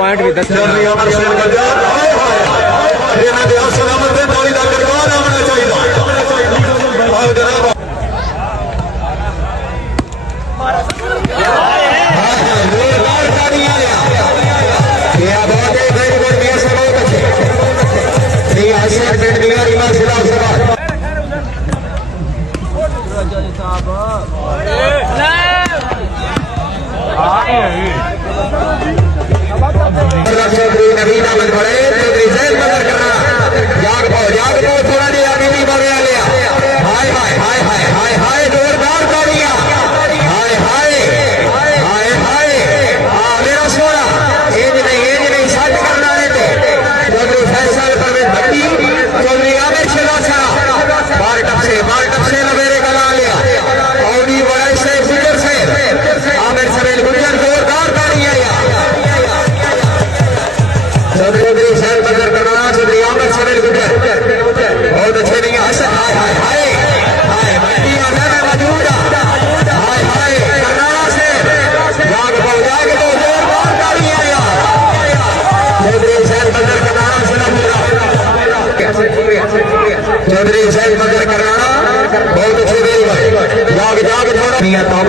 point भी 10